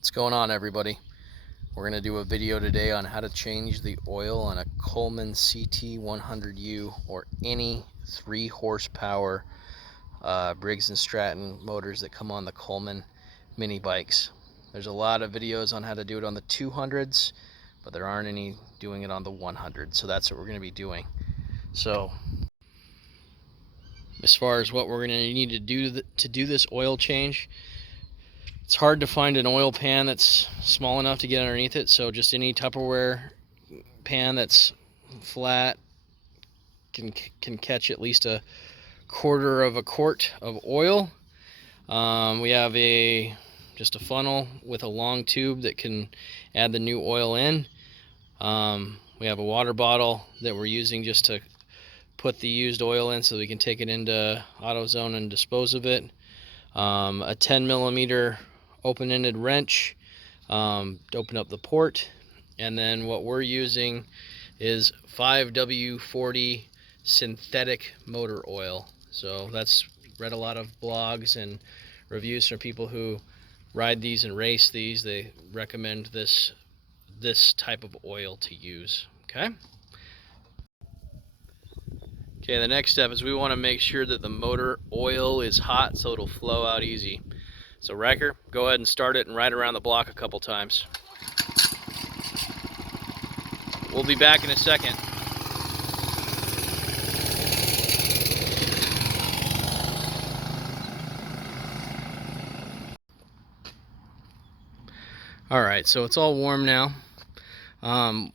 What's going on, everybody? We're going to do a video today on how to change the oil on a Coleman ct100u or any 3 horsepower Briggs & Stratton motors that come on the Coleman mini bikes. There's a lot of videos on how to do it on the 200s, but there aren't any doing it on the 100, so that's what we're going to be doing. So as far as what we're going to need to do this oil change, it's hard to find an oil pan that's small enough to get underneath it, so just any Tupperware pan that's flat can catch at least a quarter of a quart of oil. We have just a funnel with a long tube that can add the new oil in. We have a water bottle that we're using just to put the used oil in so we can take it into AutoZone and dispose of it. A 10mm open-ended wrench to open up the port, and then what we're using is 5W40 synthetic motor oil. So that's read a lot of blogs and reviews from people who ride these and race these. They recommend this type of oil to use. Okay, the next step is we want to make sure that the motor oil is hot so it'll flow out easy. So Riker, go ahead and start it and ride around the block a couple times. We'll be back in a second. Alright, so it's all warm now.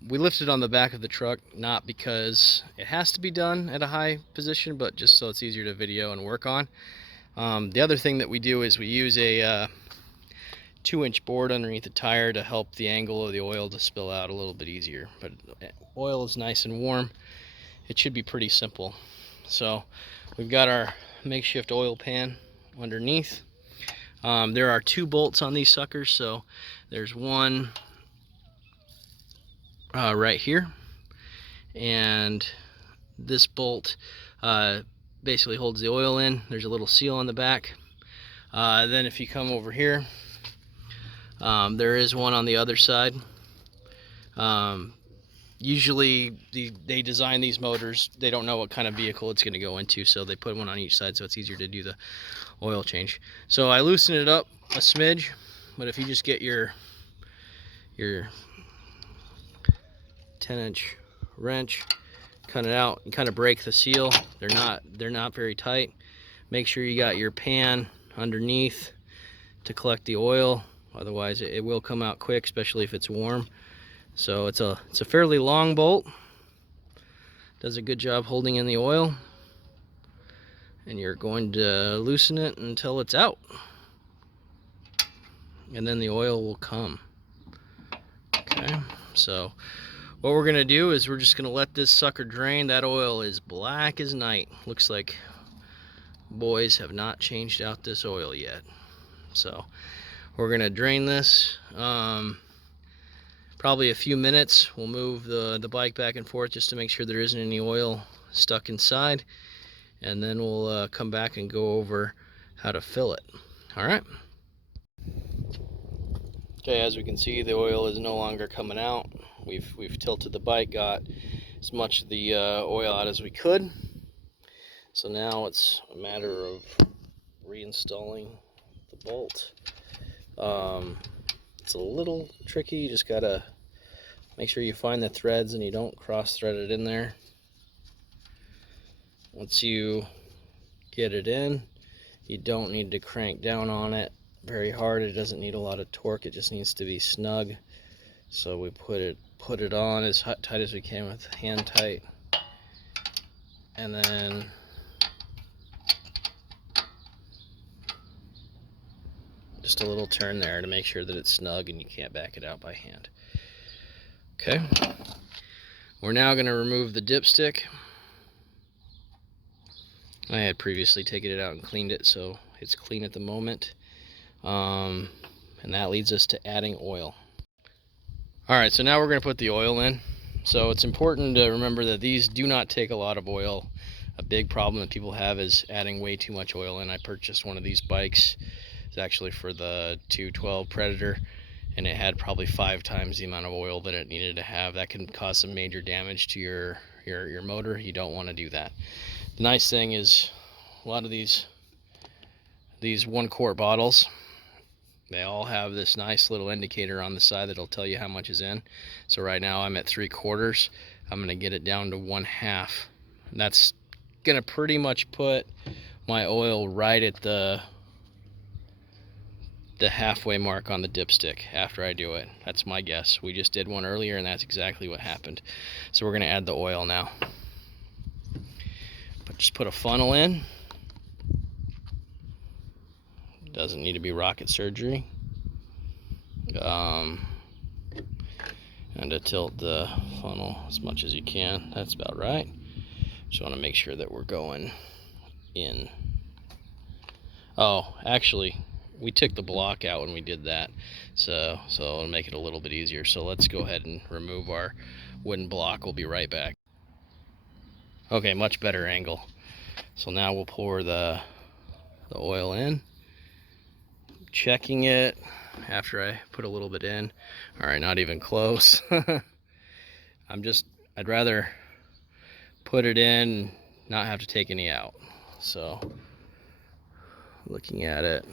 We lifted on the back of the truck, not because it has to be done at a high position, but just so it's easier to video and work on. The other thing that we do is we use a 2-inch board underneath the tire to help the angle of the oil to spill out a little bit easier. But oil is nice and warm. It should be pretty simple. So we've got our makeshift oil pan underneath. There are 2 bolts on these suckers, so there's one right here, and this bolt basically holds the oil in. There's a little seal on the back. Then if you come over here, there is one on the other side. Usually they design these motors, they don't know what kind of vehicle it's going to go into, so they put one on each side so it's easier to do the oil change. So I loosen it up a smidge, but if you just get your 10-inch wrench, cut it out and kind of break the seal. They're not very tight. Make sure you got your pan underneath to collect the oil, otherwise it will come out quick, especially if it's warm. So it's a fairly long bolt, does a good job holding in the oil, and you're going to loosen it until it's out, and then the oil will come. Okay, so what we're gonna do is we're just gonna let this sucker drain. That oil is black as night. Looks like boys have not changed out this oil yet. So we're gonna drain this. Probably a few minutes. We'll move the bike back and forth just to make sure there isn't any oil stuck inside, and then we'll come back and go over how to fill it. All right. Okay, as we can see, the oil is no longer coming out. We've tilted the bike, got as much of the oil out as we could. So now it's a matter of reinstalling the bolt. It's a little tricky. You just gotta make sure you find the threads and you don't cross thread it in there. Once you get it in, you don't need to crank down on it very hard. It doesn't need a lot of torque, it just needs to be snug. So we put it on as tight as we can with hand tight, and then just a little turn there to make sure that it's snug and you can't back it out by hand. Okay, we're now going to remove the dipstick. I had previously taken it out and cleaned it, so it's clean at the moment. And that leads us to adding oil. Alright, so now we're going to put the oil in. So it's important to remember that these do not take a lot of oil. A big problem that people have is adding way too much oil in. I purchased one of these bikes. It's actually for the 212 Predator, and it had probably 5 times the amount of oil that it needed to have. That can cause some major damage to your motor. You don't want to do that. The nice thing is a lot of these 1-quart bottles, they all have this nice little indicator on the side that'll tell you how much is in. So right now I'm at 3/4. I'm going to get it down to 1/2. And that's going to pretty much put my oil right at the halfway mark on the dipstick after I do it. That's my guess. We just did one earlier and that's exactly what happened. So we're going to add the oil now. But just put a funnel in. Doesn't need to be rocket surgery. And to tilt the funnel as much as you can. That's about right. Just want to make sure that we're going in. Oh, actually, we took the block out when we did that, so it'll make it a little bit easier. So let's go ahead and remove our wooden block. We'll be right back. Okay, much better angle. So now we'll pour the oil in, checking it after I put a little bit in. All right, not even close. I'd rather put it in, not have to take any out. So looking at it,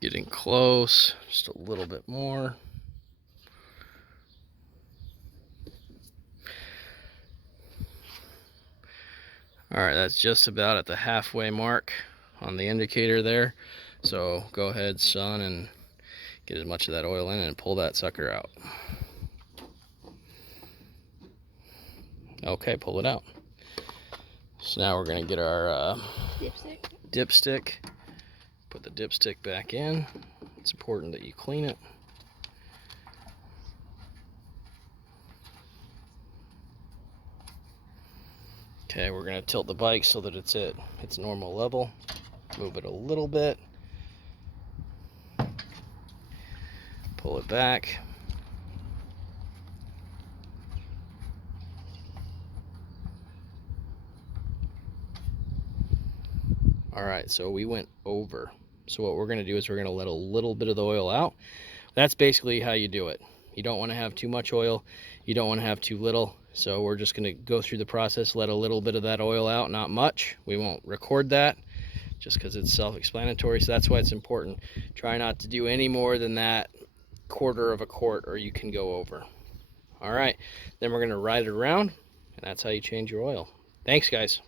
getting close, just a little bit more. All right, that's just about at the halfway mark on the indicator there. So go ahead, son, and get as much of that oil in and pull that sucker out. Okay, pull it out. So now we're gonna get our dipstick. Put the dipstick back in. It's important that you clean it. Okay, we're gonna tilt the bike so that it's at its normal level. Move it a little bit. Pull it back. All right, so we went over. So what we're gonna do is we're gonna let a little bit of the oil out. That's basically how you do it. You don't wanna have too much oil. You don't wanna have too little. So we're just gonna go through the process, let a little bit of that oil out, not much. We won't record that just because it's self-explanatory. So that's why it's important. Try not to do any more than that 1/4 of a quart or you can go over. All right, then we're gonna ride it around and that's how you change your oil. Thanks, guys.